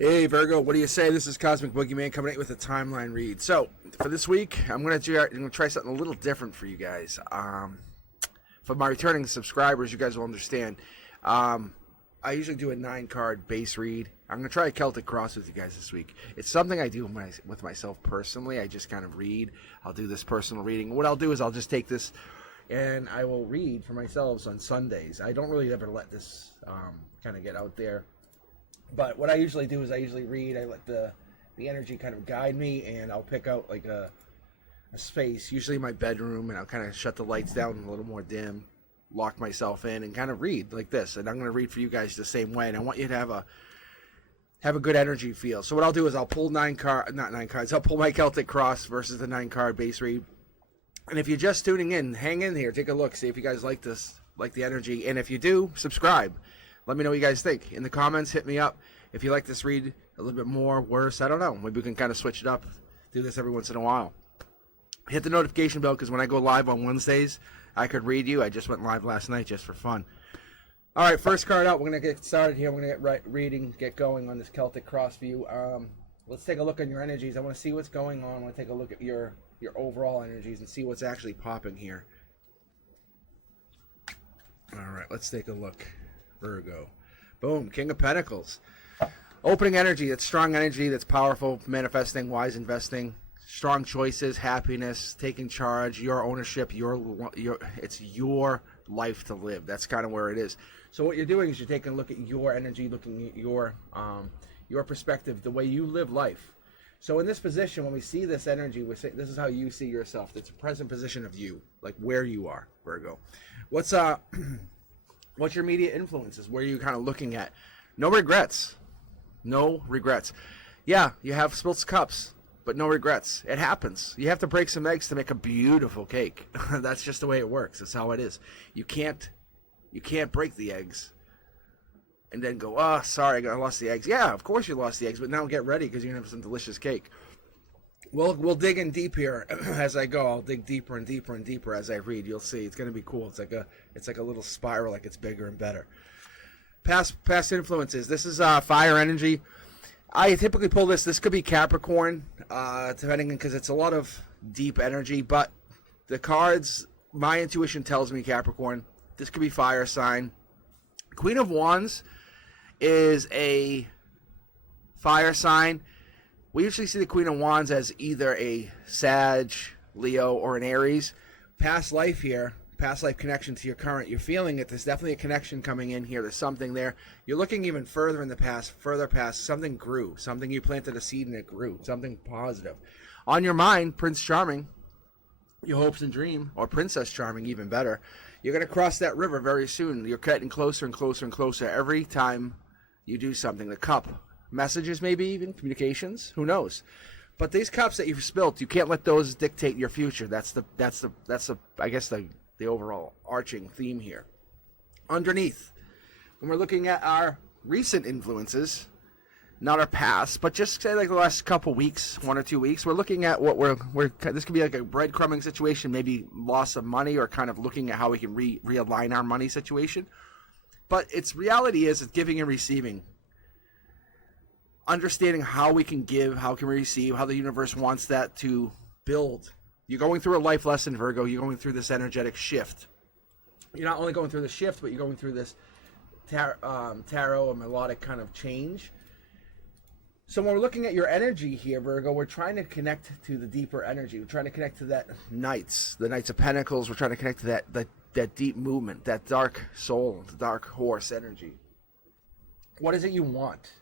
Hey Virgo, what do you say? This is Cosmic Boogeyman coming at you with a timeline read. So, for this week, I'm going to try something a little different for you guys. For my returning subscribers, you guys will understand. I usually do a 9-card base read. I'm going to try a Celtic Cross with you guys this week. It's something I do with myself personally. I just kind of read. I'll do this personal reading. What I'll do is I'll just take this and I will read for myself on Sundays. I don't really ever let this kind of get out there. But what I usually do is I usually read. I let the energy kind of guide me, and I'll pick out like a space, usually my bedroom, and I'll kind of shut the lights down a little more dim, lock myself in, and kind of read like this. And I'm going to read for you guys the same way, and I want you to have a good energy feel. So what I'll do is I'll pull not 9 cards. I'll pull my Celtic Cross versus the 9-card base read. And if you're just tuning in, hang in here, take a look, see if you guys like this, like the energy, and if you do, subscribe. Let me know what you guys think. In the comments, hit me up. If you like this read a little bit more, worse, I don't know. Maybe we can kind of switch it up. Do this every once in a while. Hit the notification bell, because when I go live on Wednesdays, I could read you. I just went live last night just for fun. All right, first card out. We're going to get started here. We're going to get get going on this Celtic Cross view. Let's take a look on your energies. I want to see what's going on. I want to take a look at your overall energies and see what's actually popping here. All right, let's take a look. Virgo. Boom. King of Pentacles. Opening energy. That's strong energy. That's powerful. Manifesting. Wise investing. Strong choices. Happiness. Taking charge. Your ownership. It's your life to live. That's kind of where it is. So what you're doing is you're taking a look at your energy, looking at your perspective, the way you live life. So in this position, when we see this energy, we say this is how you see yourself. It's a present position of you, like where you are, Virgo. What's your immediate influences? Where are you kind of looking at? No regrets. No regrets. Yeah, you have spilled cups, but no regrets. It happens. You have to break some eggs to make a beautiful cake. That's just the way it works. That's how it is. You can't break the eggs and then go, oh, sorry, I lost the eggs. Yeah, of course you lost the eggs, but now get ready because you're going to have some delicious cake. We'll dig in deep here as I go. I'll dig deeper and deeper and deeper as I read. You'll see. It's going to be cool. It's like a little spiral, like it's bigger and better. Past influences. This is fire energy. I typically pull this. This could be Capricorn, depending, because it's a lot of deep energy. But the cards, my intuition tells me Capricorn. This could be fire sign. Queen of Wands is a fire sign. We usually see the Queen of Wands as either a Sag, Leo, or an Aries. Past life here, past life connection to your current. You're feeling it. There's definitely a connection coming in here. There's something there. You're looking even further in the past, further past. Something grew. Something you planted a seed and it grew. Something positive. On your mind, Prince Charming, your hopes and dream, or Princess Charming, even better. You're going to cross that river very soon. You're getting closer and closer and closer every time you do something. The cup. Messages, maybe even communications, who knows? But these cups that you've spilt, you can't let those dictate your future. That's the I guess the overall arching theme here. Underneath, when we're looking at our recent influences, not our past, but just say like the last couple weeks, 1 or 2 weeks, we're looking at what we're this could be like a breadcrumbing situation, maybe loss of money, or kind of looking at how we can realign our money situation. But its reality is it's giving and receiving. Understanding how we can give, how can we receive, how the universe wants that to build. You're going through a life lesson, Virgo. You're going through this energetic shift. You're not only going through the shift, but you're going through this tarot, a melodic kind of change. So when we're looking at your energy here, Virgo, we're trying to connect to the deeper energy. We're trying to connect to the Knights of Pentacles. We're trying to connect to that deep movement, that dark soul, the dark horse energy. What is it you want?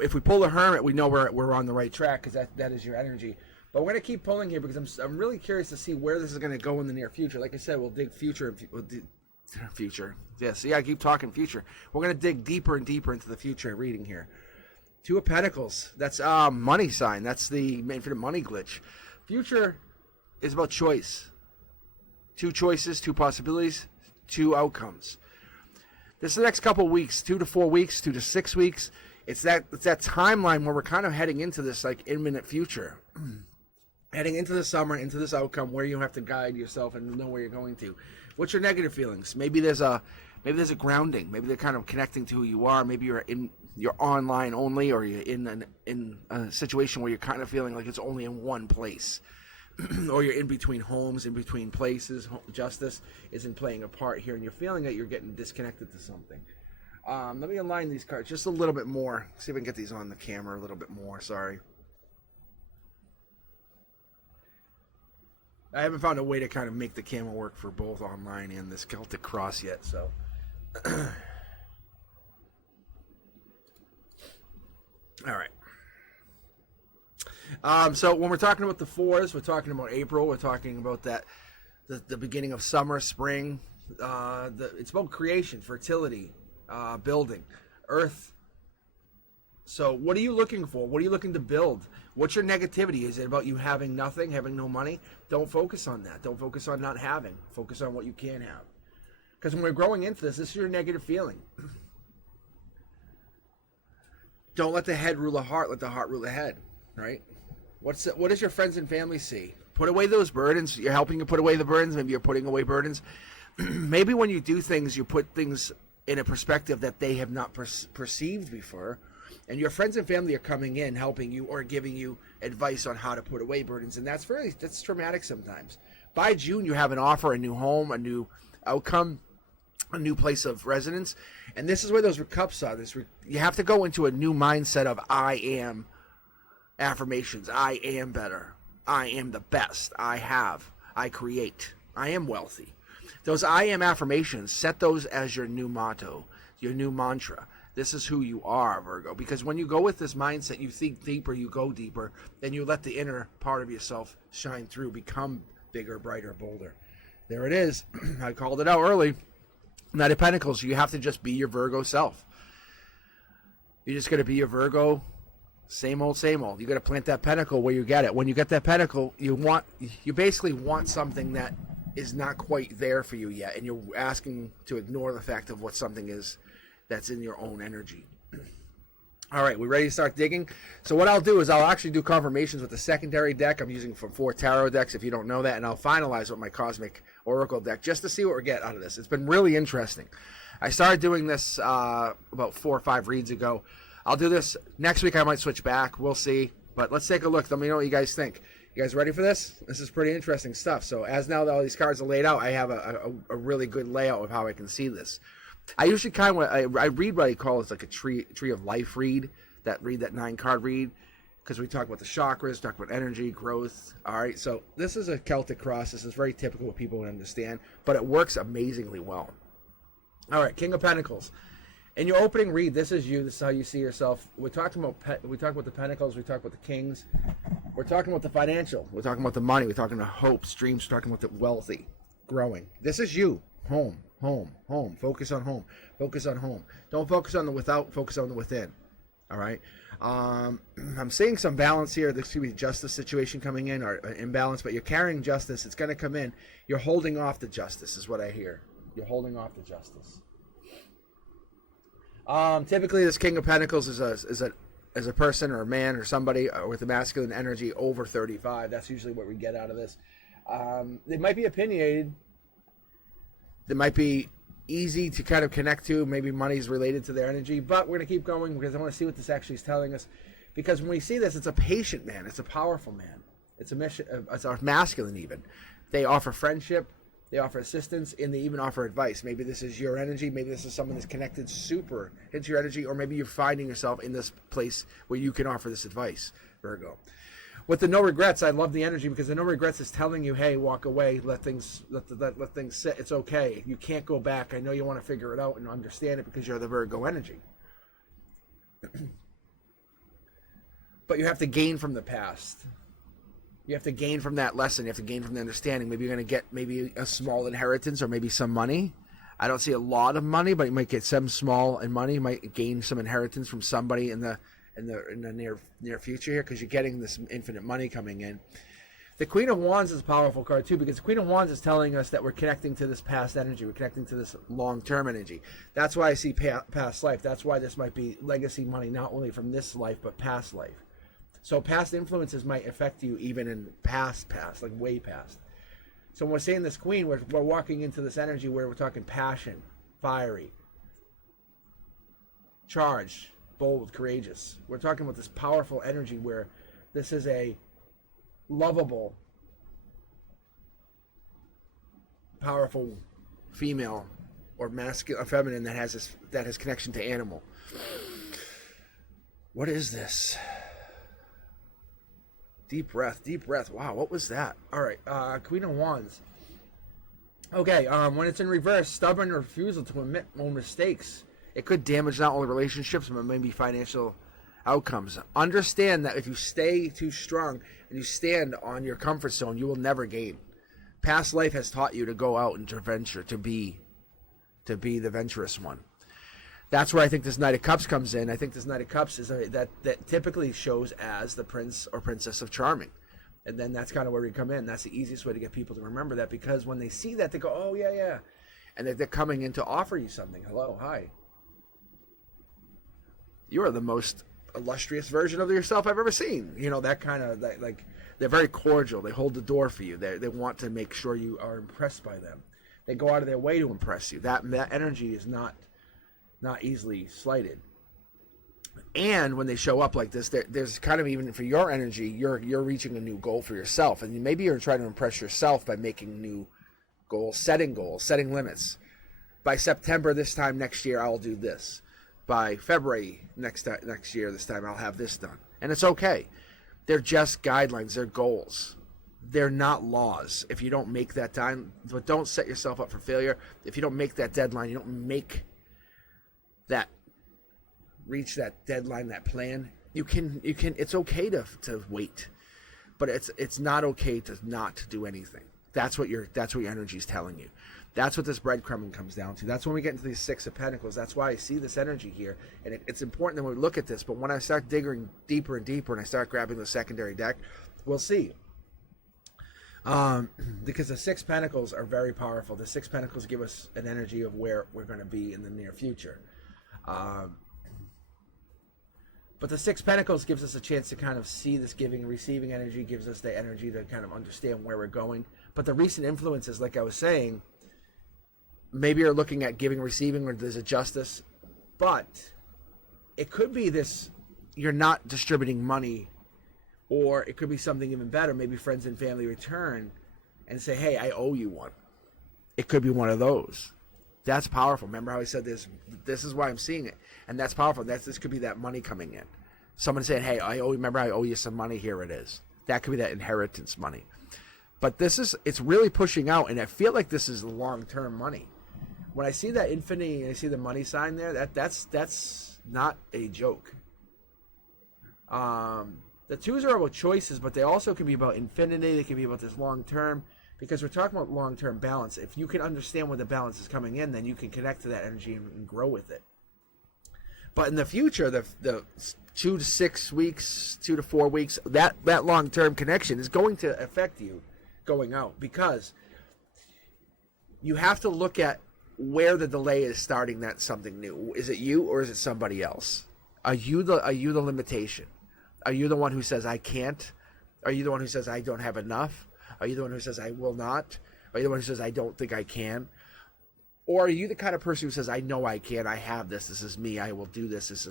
If we pull the Hermit, we know we're on the right track, because that is your energy. But we're going to keep pulling here because I'm really curious to see where this is going to go in the near future. Like I said, we'll dig future. Future. Yes, yeah, I keep talking future. We're going to dig deeper and deeper into the future reading here. 2 of Pentacles. That's money sign. That's the infinite money glitch. Future is about choice. 2 choices, 2 possibilities, 2 outcomes. This is the next couple of weeks, 2 to 4 weeks, 2 to 6 weeks. It's that timeline where we're kind of heading into this like imminent future. Heading into the summer, into this outcome where you have to guide yourself and know where you're going to. What's your negative feelings? Maybe there's a Maybe there's a grounding. Maybe they're kind of connecting to who you are. Maybe you're online only, or you're in a situation where you're kind of feeling like it's only in one place. Or you're in between homes, in between places. Justice isn't playing a part here, and you're feeling that you're getting disconnected to something. Let me align these cards just a little bit more. See if I can get these on the camera a little bit more. Sorry. I haven't found a way to kind of make the camera work for both online and this Celtic cross yet, so. All right. So when we're talking about the fours, we're talking about April. We're talking about the beginning of summer, spring. It's about creation, fertility, building, earth. So what are you looking for? What are you looking to build? What's your negativity? Is it about you having nothing, having no money? Don't focus on that. Don't focus on not having. Focus on what you can have. Because when we're growing into this is your negative feeling. Don't let the head rule the heart. Let the heart rule the head. Right? What does your friends and family see? Put away those burdens. You're helping you put away the burdens. Maybe you're putting away burdens. Maybe when you do things, you put things in a perspective that they have not perceived before. And your friends and family are coming in, helping you or giving you advice on how to put away burdens. And that's traumatic sometimes. By June, you have an offer, a new home, a new outcome, a new place of residence. And this is where those cups are. You have to go into a new mindset of I am affirmations. I am better. I am the best. I create. I am wealthy. Those I am affirmations, set those as your new motto, your new mantra. This is who you are, Virgo. Because when you go with this mindset, you think deeper, you go deeper, then you let the inner part of yourself shine through, become bigger, brighter, bolder. There it is. I called it out early. Knight of Pentacles, you have to just be your Virgo self. You're just going to be your Virgo, same old, same old. You got to plant that pentacle where you get it. When you get that pentacle, you basically want something that is not quite there for you yet, and you're asking to ignore the fact of what something is that's in your own energy. All right, we ready to start digging? So what I'll do is I'll actually do confirmations with the secondary deck. I'm using from 4 tarot decks, if you don't know that, and I'll finalize with my Cosmic Oracle deck just to see what we get out of this. It's been really interesting. I started doing this about 4 or 5 reads ago. I'll do this next week. I might switch back. We'll see. But let's take a look. Let me know what you guys think. You guys ready for this? This is pretty interesting stuff. So as now that all these cards are laid out, I have a really good layout of how I can see this. I usually I read what I call it's like a tree of life read, that 9-card read, because we talk about the chakras, talk about energy, growth. All right, so this is a Celtic cross. This is very typical what people would understand, but it works amazingly well. All right, King of Pentacles. In your opening read, this is you. This is how you see yourself. We're talking about the Pentacles. We talk about the Kings. We're talking about the financial. We're talking about the money. We're talking about hopes, dreams. We're talking about the wealthy, growing. This is you. Home. Focus on home. Focus on home. Don't focus on the without. Focus on the within. All right. I'm seeing some balance here. There could be justice situation coming in or an imbalance, but you're carrying justice. It's going to come in. You're holding off the justice is what I hear. You're holding off the justice. Typically, this King of Pentacles is a person or a man or somebody with a masculine energy over 35. That's usually what we get out of this. They might be opinionated. They might be easy to kind of connect to. Maybe money's related to their energy, but we're going to keep going because I want to see what this actually is telling us. Because when we see this, it's a patient man. It's a powerful man. It's a masculine even. They offer friendship. They offer assistance, and they even offer advice. Maybe this is your energy. Maybe this is someone that's connected super into your energy, or maybe you're finding yourself in this place where you can offer this advice, Virgo. With the no regrets, I love the energy because the no regrets is telling you, hey, walk away, let things sit. It's okay. You can't go back. I know you want to figure it out and understand it because you're the Virgo energy. But you have to gain from the past. You have to gain from that lesson. You have to gain from the understanding. Maybe you're going to get maybe a small inheritance or maybe some money. I don't see a lot of money, but you might get some small in money. You might gain some inheritance from somebody in the near future here because you're getting this infinite money coming in. The Queen of Wands is a powerful card too because the Queen of Wands is telling us that we're connecting to this past energy. We're connecting to this long-term energy. That's why I see past life. That's why this might be legacy money, not only from this life, but past life. So past influences might affect you even in past, like way past. So when we're saying this Queen, we're walking into this energy where we're talking passion, fiery, charged, bold, courageous. We're talking about this powerful energy where this is a lovable, powerful female or masculine or feminine that has connection to animal. What is this? Deep breath, deep breath. Wow, what was that? All right, Queen of Wands. Okay, when it's in reverse, stubborn refusal to admit own mistakes. It could damage not only relationships, but maybe financial outcomes. Understand that if you stay too strong and you stand on your comfort zone, you will never gain. Past life has taught you to go out and to venture, to be the venturous one. That's where I think this Knight of Cups comes in. I think this Knight of Cups is that typically shows as the Prince or Princess of Charming. And then that's kind of where we come in. That's the easiest way to get people to remember that, because when they see that, they go, oh, yeah, yeah. And they're coming in to offer you something. Hello, hi. You are the most illustrious version of yourself I've ever seen. You know, that kind of, like, they're very cordial. They hold the door for you. They want to make sure you are impressed by them. They go out of their way to impress you. That energy is not easily slighted. And when they show up like this, there's kind of, even for your energy, you're reaching a new goal for yourself. And maybe you're trying to impress yourself by making new goals, setting limits. By September this time next year, I'll do this. By February next year this time, I'll have this done. And it's okay. They're just guidelines. They're goals. They're not laws. If you don't make that time, but don't set yourself up for failure. If you don't make that deadline, you don't make that, reach that deadline, that plan, you can it's okay to wait, but it's not okay to not do anything. That's what your energy is telling you. That's what this breadcrumbing comes down to. That's when we get into these Six of Pentacles. That's why I see this energy here, and it's important that we look at this. But when I start digging deeper and deeper, and I start grabbing the secondary deck, we'll see. Because the Six Pentacles are very powerful. The Six Pentacles give us an energy of where we're going to be in the near future. But the Six Pentacles gives us a chance to kind of see this giving and receiving energy, gives us the energy to kind of understand where we're going. But the recent influences, like I was saying, maybe you're looking at giving and receiving, or there's a justice, but it could be this, you're not distributing money, or it could be something even better. Maybe friends and family return and say, hey, I owe you one. It could be one of those. That's powerful. Remember how I said this? This is why I'm seeing it. And that's powerful. This could be that money coming in. Someone saying, hey, I owe you some money. Here it is. That could be that inheritance money. But it's really pushing out, and I feel like this is long-term money. When I see that infinity and I see the money sign there, that's not a joke. The twos are about choices, but they also can be about infinity. They can be about this long-term. Because we're talking about long-term balance. If you can understand where the balance is coming in, then you can connect to that energy and grow with it. But in the future, the 2 to 6 weeks, 2 to 4 weeks, that long-term connection is going to affect you going out. Because you have to look at where the delay is starting that something new. Is it you or is it somebody else? Are you the limitation? Are you the one who says, I can't? Are you the one who says, I don't have enough? Are you the one who says, I will not? Are you the one who says, I don't think I can? Or are you the kind of person who says, I know I can, I have this, this is me, I will do this, this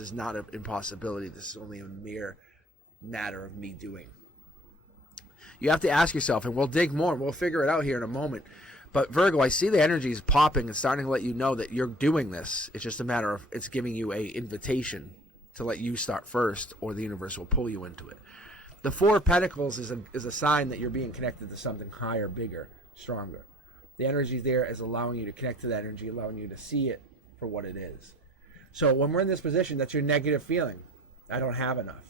is not an impossibility, this is only a mere matter of me doing? You have to ask yourself, and we'll dig more, and we'll figure it out here in a moment. But Virgo, I see the energies popping and starting to let you know that you're doing this. It's just a matter of, it's giving you an invitation to let you start first, or the universe will pull you into it. The Four of Pentacles is a sign that you're being connected to something higher, bigger, stronger. The energy there is allowing you to connect to that energy, allowing you to see it for what it is. So when we're in this position, that's your negative feeling. I don't have enough.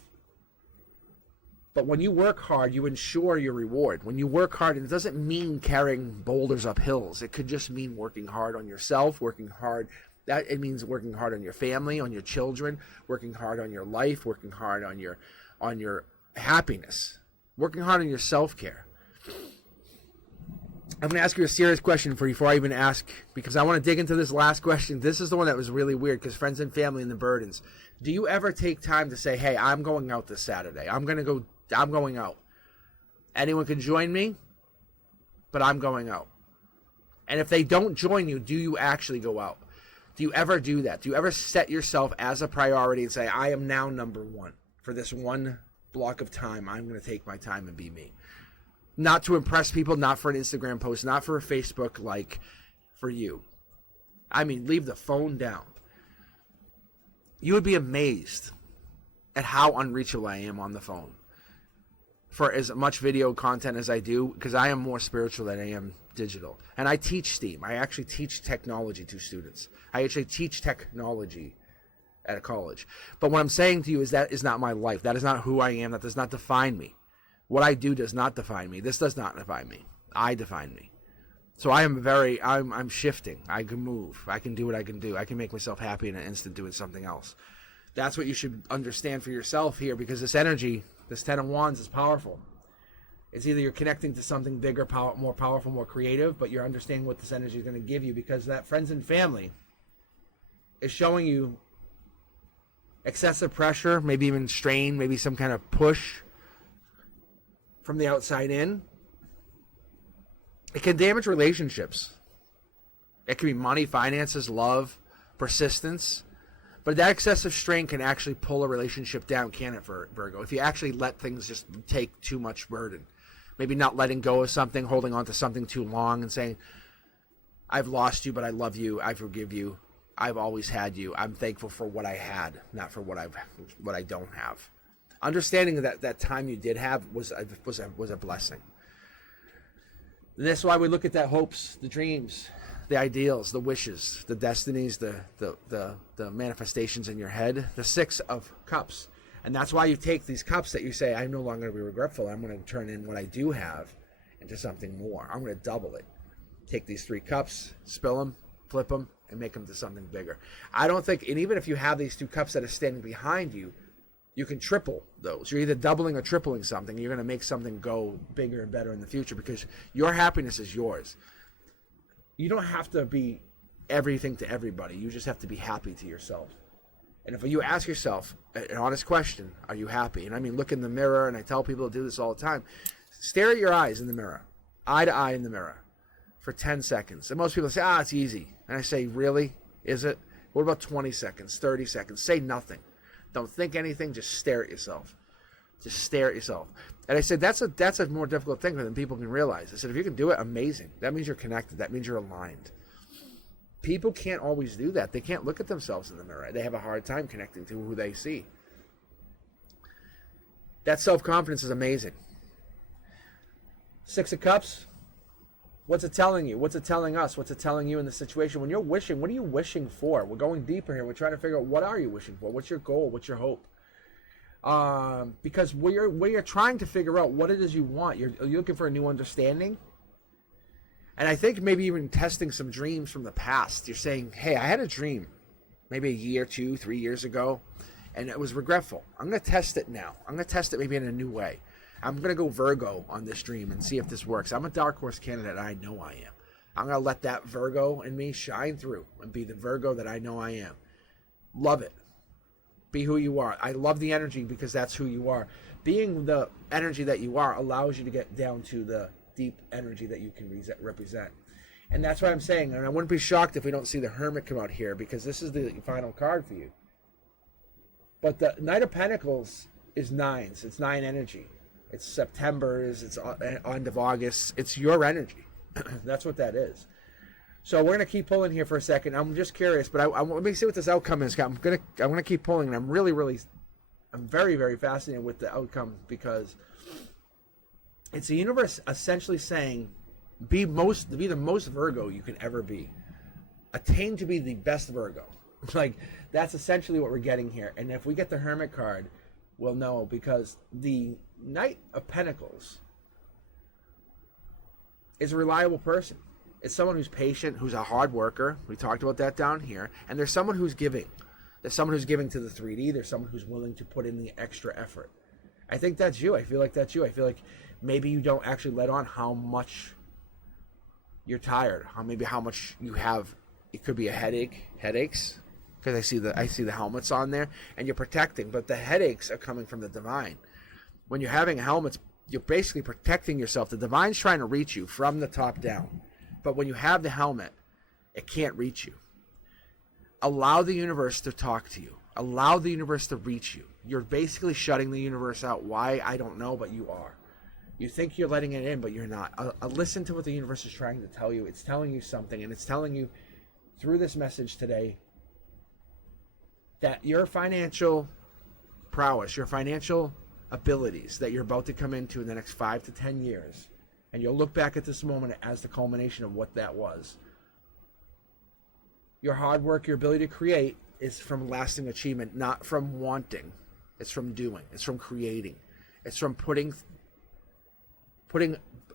But when you work hard, you ensure your reward. When you work hard, and it doesn't mean carrying boulders up hills. It could just mean working hard on yourself, working hard. It means working hard on your family, on your children, working hard on your life, working hard on your happiness, working hard on your self-care. I'm going to ask you a serious question before I even ask, because I want to dig into this last question. This is the one that was really weird, because friends and family and the burdens. Do you ever take time to say, hey, I'm going out this Saturday. I'm going out. Anyone can join me, but I'm going out. And if they don't join you, do you actually go out? Do you ever do that? Do you ever set yourself as a priority and say, I am now number one for this one block of time? I'm going to take my time and be me. Not to impress people, not for an Instagram post, not for a Facebook like, for you. I mean, leave the phone down. You would be amazed at how unreachable I am on the phone for as much video content as I do, because I am more spiritual than I am digital. And I teach STEAM. I actually teach technology to students. I actually teach technology at a college. But what I'm saying to you is that is not my life. That is not who I am. That does not define me. What I do does not define me. This does not define me. I define me. So I'm shifting. I can move. I can do what I can do. I can make myself happy in an instant doing something else. That's what you should understand for yourself here, because this energy, this 10 of Wands, is powerful. It's either you're connecting to something bigger, more powerful, more creative, but you're understanding what this energy is going to give you, because that friends and family is showing you excessive pressure, maybe even strain, maybe some kind of push from the outside in. It can damage relationships. It can be money, finances, love, persistence. But that excessive strain can actually pull a relationship down, can it, for Virgo? If you actually let things just take too much burden. Maybe not letting go of something, holding on to something too long and saying, I've lost you, but I love you. I forgive you. I've always had you. I'm thankful for what I had, not for what I don't have. Understanding that time you did have was a blessing. And that's why we look at that hopes, the dreams, the ideals, the wishes, the destinies, the manifestations in your head, the 6 of Cups. And that's why you take these cups that you say, I'm no longer going to be regretful. I'm going to turn in what I do have into something more. I'm going to double it. Take these 3 cups, spill them, flip them, and make them to something bigger. I don't think, and even if you have these 2 cups that are standing behind you, you can triple those. You're either doubling or tripling something. You're going to make something go bigger and better in the future, because your happiness is yours. You don't have to be everything to everybody. You just have to be happy to yourself. And if you ask yourself an honest question, are you happy? And I mean, look in the mirror, and I tell people to do this all the time. Stare at your eyes in the mirror, eye to eye in the mirror for 10 seconds. And most people say, it's easy. And I say, really? Is it? What about 20 seconds, 30 seconds? Say nothing. Don't think anything. Just stare at yourself. Just stare at yourself. And I said, that's a more difficult thing than people can realize. I said, if you can do it, amazing. That means you're connected. That means you're aligned. People can't always do that. They can't look at themselves in the mirror. They have a hard time connecting to who they see. That self-confidence is amazing. 6 of Cups. What's it telling you? What's it telling us? What's it telling you in the situation? When you're wishing, what are you wishing for? We're going deeper here. We're trying to figure out, what are you wishing for? What's your goal? What's your hope? Because we're trying to figure out what it is you want. You're looking for a new understanding. And I think maybe even testing some dreams from the past. You're saying, hey, I had a dream maybe a year, 2, 3 years ago, and it was regretful. I'm going to test it now. I'm going to test it maybe in a new way. I'm going to go Virgo on this dream and see if this works. I'm a dark horse candidate. I know I am. I'm going to let that Virgo in me shine through and be the Virgo that I know I am. Love it. Be who you are. I love the energy, because that's who you are. Being the energy that you are allows you to get down to the deep energy that you can represent. And that's what I'm saying. And I wouldn't be shocked if we don't see the Hermit come out here, because this is the final card for you. But the Knight of Pentacles is 9s. It's 9 energy. It's September's. It's end of August. It's your energy. That's what that is. So we're gonna keep pulling here for a second. I'm just curious, but let me see what this outcome is. I'm gonna keep pulling, and I'm very, very fascinated with the outcome, because it's the universe essentially saying, be the most Virgo you can ever be. Attain to be the best Virgo. Like, that's essentially what we're getting here. And if we get the Hermit card, we'll know, because the Knight of Pentacles is a reliable person. It's someone who's patient, who's a hard worker. We talked about that down here. And there's someone who's giving. There's someone who's giving to the 3D. There's someone who's willing to put in the extra effort. I think that's you. I feel like that's you. I feel like maybe you don't actually let on how much you're tired. How much you have. It could be a headaches. Because I see the helmets on there, and you're protecting. But the headaches are coming from the divine. When you're having helmets, you're basically protecting yourself. The divine's trying to reach you from the top down. But when you have the helmet, it can't reach you. Allow the universe to talk to you. Allow the universe to reach you. You're basically shutting the universe out. Why? I don't know, but you are. You think you're letting it in, but you're not. Listen to what the universe is trying to tell you. It's telling you something, and it's telling you through this message today that your financial prowess, your financial abilities that you're about to come into in the next 5 to 10 years, and you'll look back at this moment as the culmination of what that was. Your hard work, your ability to create is from lasting achievement, not from wanting. It's from doing. It's from creating. It's from putting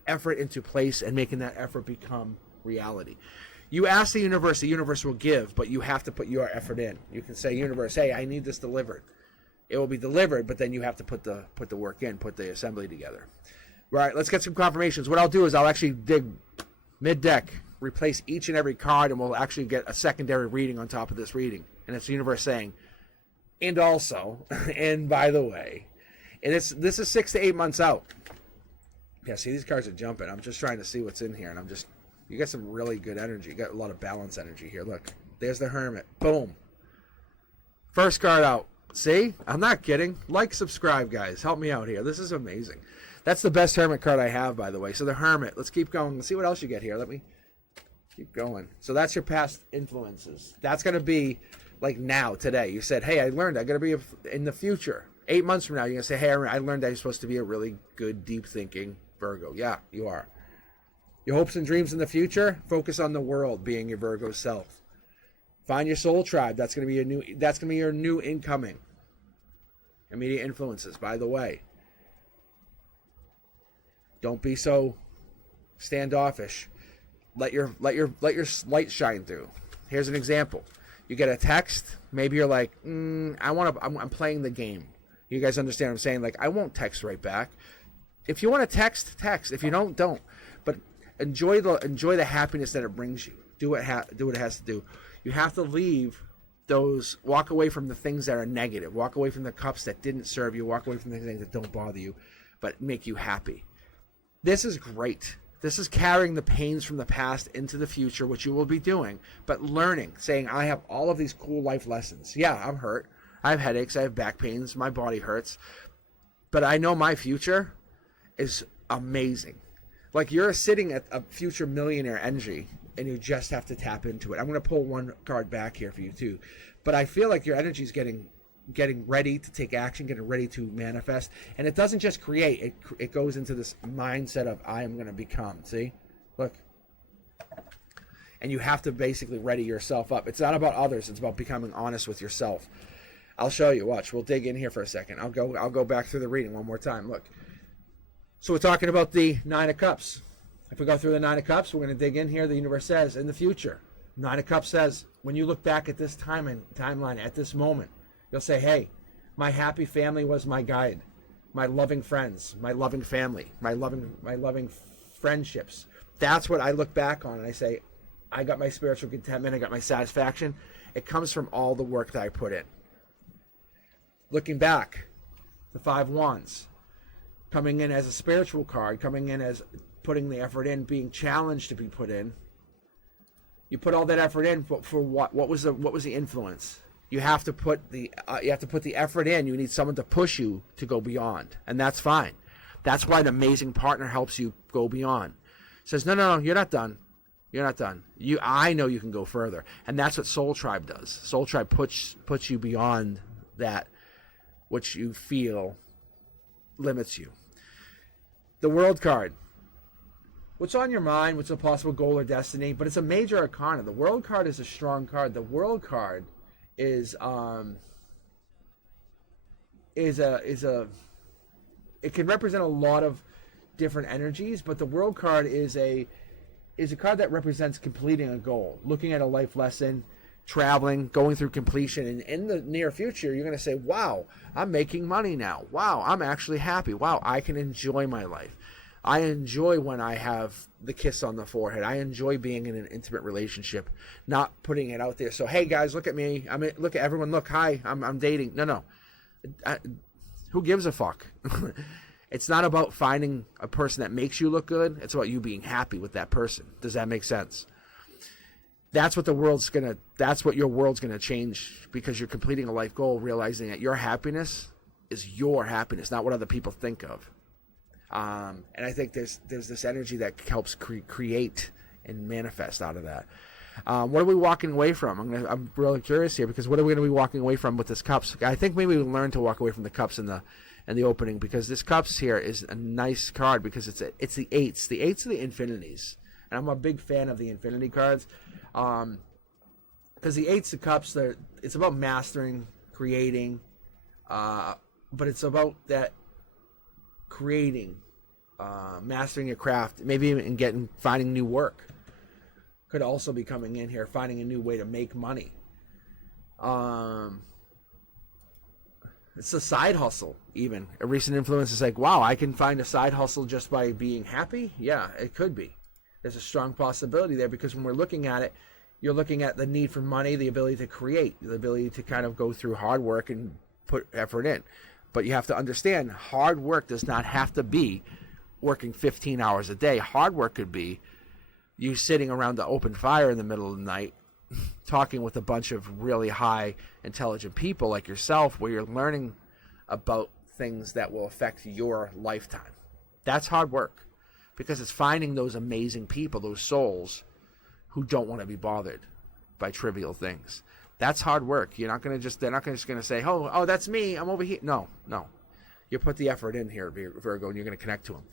effort into place and making that effort become reality. You ask the universe will give, but you have to put your effort in. You can say, universe, hey, I need this delivered. It will be delivered, but then you have to put the work in, put the assembly together. Right, let's get some confirmations. What I'll do is I'll actually dig mid-deck, replace each and every card, and we'll actually get a secondary reading on top of this reading. And it's the universe saying, and also, and by the way, and this is 6 to 8 months out. Yeah, see, these cards are jumping. I'm just trying to see what's in here, and you got some really good energy. You got a lot of balance energy here. Look, there's the Hermit. Boom. First card out. See? I'm not kidding. Like, subscribe, guys. Help me out here. This is amazing. That's the best Hermit card I have, by the way. So the Hermit. Let's keep going. Let's see what else you get here. Let me keep going. So that's your past influences. That's going to be like now, today. You said, hey, I learned I'm going to be in the future. 8 months from now, you're going to say, hey, I learned I'm supposed to be a really good, deep-thinking Virgo. Yeah, you are. Your hopes and dreams in the future, focus on the world, being your Virgo self. Find your soul tribe. That's going to be your new incoming. Immediate influences, by the way. Don't be so standoffish. Let your light shine through. Here's an example. You get a text. Maybe you're like, I'm playing the game. You guys understand what I'm saying? Like, I won't text right back. If you want to text. If you don't, don't. But enjoy the happiness that it brings you. Do what it has to do. You have to leave those. Walk away from the things that are negative. Walk away from the cups that didn't serve you. Walk away from the things that don't bother you, but make you happy. This is great. This is carrying the pains from the past into the future, which you will be doing, but learning, saying, I have all of these cool life lessons. Yeah, I'm hurt. I have headaches. I have back pains. My body hurts. But I know my future is amazing. Like, you're sitting at a future millionaire energy, and you just have to tap into it. I'm going to pull one card back here for you, too. But I feel like your energy is getting ready to take action, getting ready to manifest. And it doesn't just create. It goes into this mindset of, I am going to become. See? Look. And you have to basically ready yourself up. It's not about others. It's about becoming honest with yourself. I'll show you. Watch. We'll dig in here for a second. I'll go back through the reading one more time. Look. So we're talking about the Nine of Cups. If we go through the Nine of Cups, we're going to dig in here. The universe says, in the future, Nine of Cups says, when you look back at this timeline, at this moment, you'll say, hey, my happy family was my guide. My loving friends, my loving family, my loving friendships. That's what I look back on, and I say, I got my spiritual contentment, I got my satisfaction. It comes from all the work that I put in. Looking back, the Five Wands, coming in as a spiritual card, coming in as putting the effort in, being challenged to be put in. You put all that effort in for what? What was the influence? You have to put the effort in. You need someone to push you to go beyond, and that's fine. That's why the amazing partner helps you go beyond. Says, no, you're not done. You're not done. I know you can go further, and that's what Soul Tribe does. Soul Tribe puts you beyond that which you feel limits you. The World card. What's on your mind? What's a possible goal or destiny? But it's a major arcana. The World card is a strong card. The World card is it can represent a lot of different energies, but the World card is a card that represents completing a goal, looking at a life lesson, traveling, going through completion, and in the near future you're going to say, wow, I'm making money now. Wow, I'm actually happy. Wow, I can enjoy my life. I enjoy when I have the kiss on the forehead. I enjoy being in an intimate relationship, not putting it out there. So, hey guys, look at me. Look at everyone. Look, hi, I'm dating. No. Who gives a fuck? It's not about finding a person that makes you look good. It's about you being happy with that person. Does that make sense? That's what your world's gonna change, because you're completing a life goal, realizing that your happiness is your happiness, not what other people think of. And I think there's this energy that helps create and manifest out of that. What are we walking away from? I'm really curious here, because what are we going to be walking away from with this cups? I think maybe we learn to walk away from the cups in the opening, because this cups here is a nice card, because it's the eights. The eights are the infinities, and I'm a big fan of the infinity cards, because the eights of cups, it's about mastering, creating, but it's about that creating, mastering your craft, maybe even finding new work. Could also be coming in here, finding a new way to make money. It's a side hustle, even. A recent influence is like, wow, I can find a side hustle just by being happy? Yeah, it could be. There's a strong possibility there, because when we're looking at it, you're looking at the need for money, the ability to create, the ability to kind of go through hard work and put effort in. But you have to understand, hard work does not have to be working 15 hours a day. Hard work could be you sitting around the open fire in the middle of the night talking with a bunch of really high intelligent people like yourself, where you're learning about things that will affect your lifetime. That's hard work, because it's finding those amazing people, those souls who don't want to be bothered by trivial things. That's hard work. They're not just going to say, oh, that's me, I'm over here. No. You put the effort in here, Virgo, and you're going to connect to them.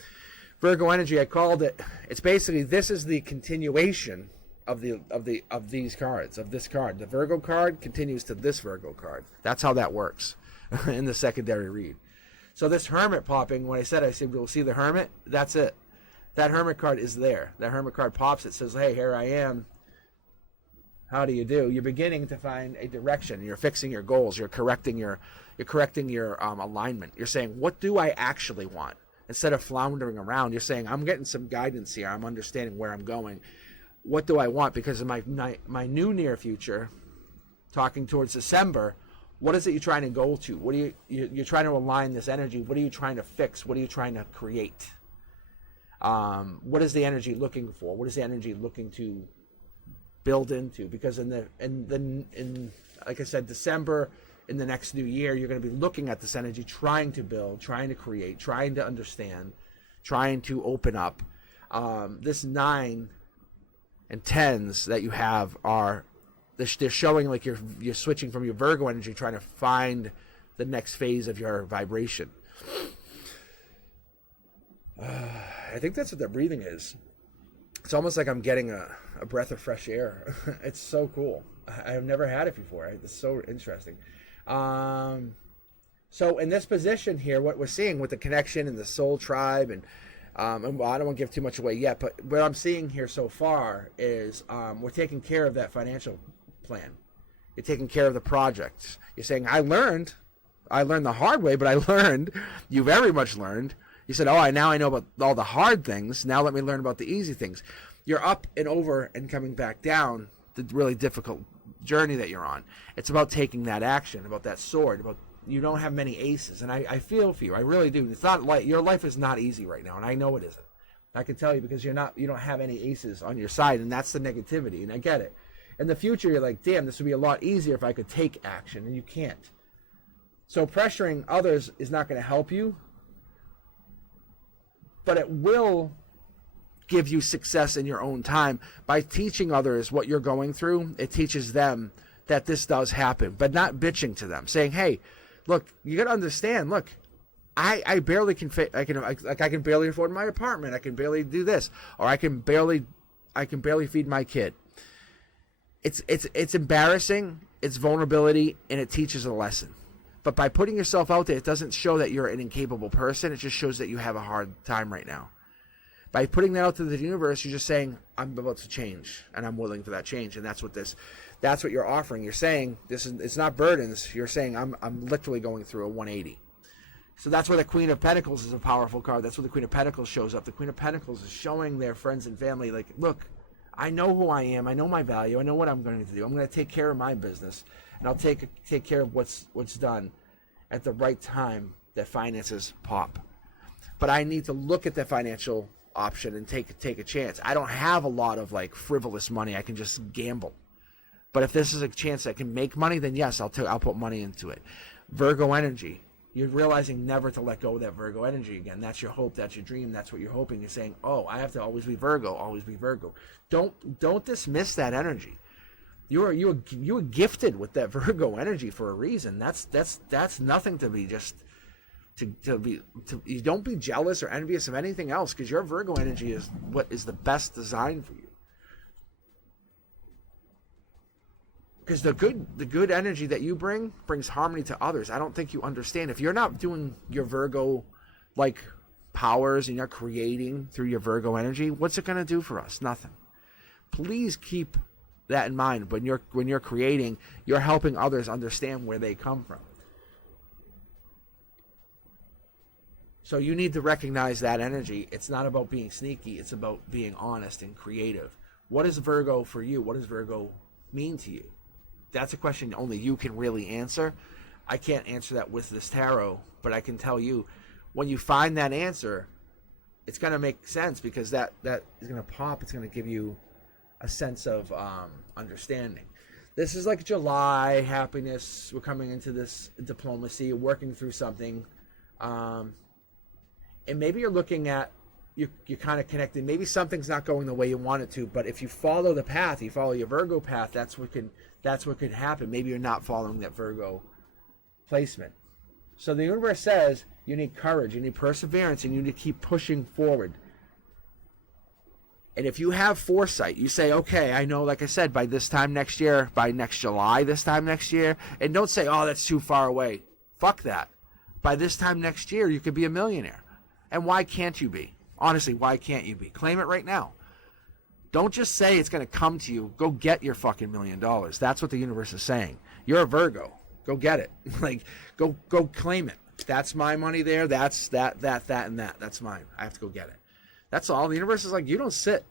Virgo energy, I called it. It's basically, this is the continuation of these cards, of this card. The Virgo card continues to this Virgo card. That's how that works in the secondary read. So this Hermit popping, when I said we'll see the Hermit, that's it. That Hermit card is there. That Hermit card pops. It says, hey, here I am. How do you do? You're beginning to find a direction. You're fixing your goals. You're correcting your alignment. You're saying, what do I actually want? Instead of floundering around, you're saying, I'm getting some guidance here. I'm understanding where I'm going. What do I want? Because in my new near future, talking towards December, what is it you're trying to go to? What are you're trying to align this energy? What are you trying to fix? What are you trying to create? What is the energy looking for? What is the energy looking to build into? Because in like I said, December, in the next new year, you're going to be looking at this energy, trying to build, trying to create, trying to understand, trying to open up. This 9 and 10s that you have they're showing like you're switching from your Virgo energy, trying to find the next phase of your vibration. I think that's what their breathing is. It's almost like I'm getting a breath of fresh air. It's so cool. I have never had it before. It's so interesting. So in this position here, what we're seeing with the connection and the soul tribe, and I don't want to give too much away yet, but what I'm seeing here so far is we're taking care of that financial plan. You're taking care of the projects. You're saying, I learned the hard way, but I learned. You very much learned. You said, now I know about all the hard things. Now let me learn about the easy things. You're up and over and coming back down the really difficult journey that you're on. It's about taking that action, about that sword, about you don't have many aces. And I feel for you. I really do. It's not like your life is not easy right now, and I know it isn't. I can tell you, because you don't have any aces on your side, and that's the negativity, and I get it. In the future, you're like, damn, this would be a lot easier if I could take action, and you can't. So pressuring others is not going to help you, but it will give you success in your own time. By teaching others what you're going through, it teaches them that this does happen, but not bitching to them, saying, hey, look, you got to understand, look, I barely can I can barely afford my apartment, I can barely do this, or I can barely feed my kid. It's embarrassing, it's vulnerability, and it teaches a lesson. But by putting yourself out there, it doesn't show that you're an incapable person. It just shows that you have a hard time right now. By putting that out to the universe, you're just saying, I'm about to change, and I'm willing for that change. And that's what you're offering. You're saying it's not burdens. You're saying I'm literally going through a 180. So that's where the Queen of Pentacles is a powerful card. That's where the Queen of Pentacles shows up. The Queen of Pentacles is showing their friends and family, like, look, I know who I am. I know my value. I know what I'm going to do. I'm going to take care of my business, and I'll take care of what's done at the right time that finances pop. but I need to look at the financial option and take a chance. I don't have a lot of like frivolous money. I can just gamble. But if this is a chance that I can make money, then yes, I'll put money into it. Virgo energy. You're realizing never to let go of that Virgo energy again. That's your hope. That's your dream. That's what you're hoping. You're saying, oh, I have to always be Virgo. Always be Virgo. Don't dismiss that energy. You were gifted with that Virgo energy for a reason. That's nothing to be just you don't be jealous or envious of anything else, because your Virgo energy is what is the best design for you. Because the good energy that you brings harmony to others. I don't think you understand. If you're not doing your Virgo like powers and you're creating through your Virgo energy, what's it going to do for us? Nothing. Please keep that in mind. When you're creating, you're helping others understand where they come from. So you need to recognize that energy. It's not about being sneaky. It's about being honest and creative. What is Virgo for you? What does Virgo mean to you? That's a question only you can really answer. I can't answer that with this tarot, but I can tell you, when you find that answer, it's going to make sense, because that is going to pop. It's going to give you a sense of understanding. This is like July, happiness. We're coming into this diplomacy, working through something. And maybe you're looking at, you're kind of connected. Maybe something's not going the way you want it to, but if you follow the path, you follow your Virgo path, that's what could happen. Maybe you're not following that Virgo placement. So the universe says you need courage, you need perseverance, and you need to keep pushing forward. And if you have foresight, you say, okay, I know, like I said, by this time next year, by next July, this time next year, and don't say, oh, that's too far away. Fuck that. By this time next year, you could be a millionaire. And why can't you be? Honestly, why can't you be? Claim it right now. Don't just say it's going to come to you. Go get your fucking $1 million. That's what the universe is saying. You're a Virgo. Go get it. Like, go claim it. That's my money there. That's that, and that. That's mine. I have to go get it. That's all. The universe is like, you don't sit.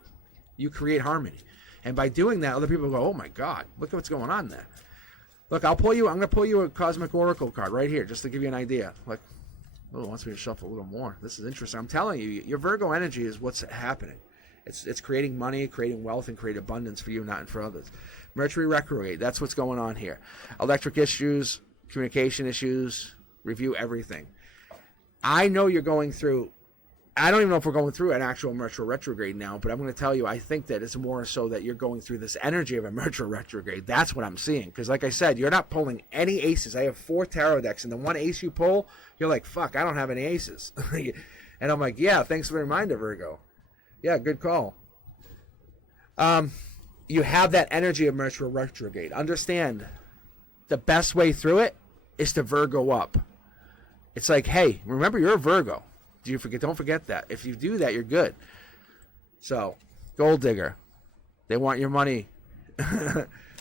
You create harmony. And by doing that, other people go, oh my God, look at what's going on there. Look, I'm going to pull you a Cosmic Oracle card right here, just to give you an idea. Like, oh, it wants me to shuffle a little more. This is interesting. I'm telling you, your Virgo energy is what's happening. It's creating money, creating wealth, and creating abundance for you, not for others. Mercury retrograde, that's what's going on here. Electric issues, communication issues, review everything. I know you're going through, I don't even know if we're going through an actual Mercury retrograde now, but I'm going to tell you, I think that it's more so that you're going through this energy of a Mercury retrograde. That's what I'm seeing. Because like I said, you're not pulling any aces. I have 4 tarot decks, and the one ace you pull, you're like, fuck, I don't have any aces. And I'm like, yeah, thanks for the reminder, Virgo. Yeah, good call. You have that energy of Mercury retrograde. Understand, the best way through it is to Virgo up. It's like, hey, remember, you're a Virgo. Don't forget that. If you do that, you're good. So, gold digger. They want your money.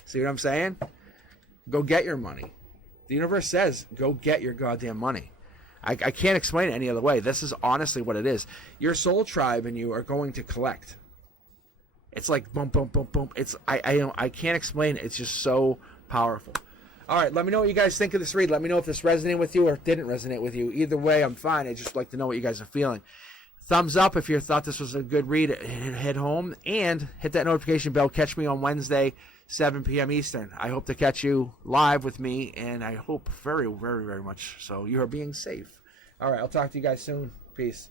See what I'm saying? Go get your money. The universe says, go get your goddamn money. I can't explain it any other way. This is honestly what it is. Your soul tribe and you are going to collect. It's like boom, boom, boom, boom. I can't explain it. It's just so powerful. All right, let me know what you guys think of this read. Let me know if this resonated with you or didn't resonate with you. Either way, I'm fine. I just like to know what you guys are feeling. Thumbs up if you thought this was a good read. Head home and hit that notification bell. Catch me on Wednesday, 7 p.m. Eastern. I hope to catch you live with me, and I hope very, very, very much so you are being safe. All right, I'll talk to you guys soon. Peace.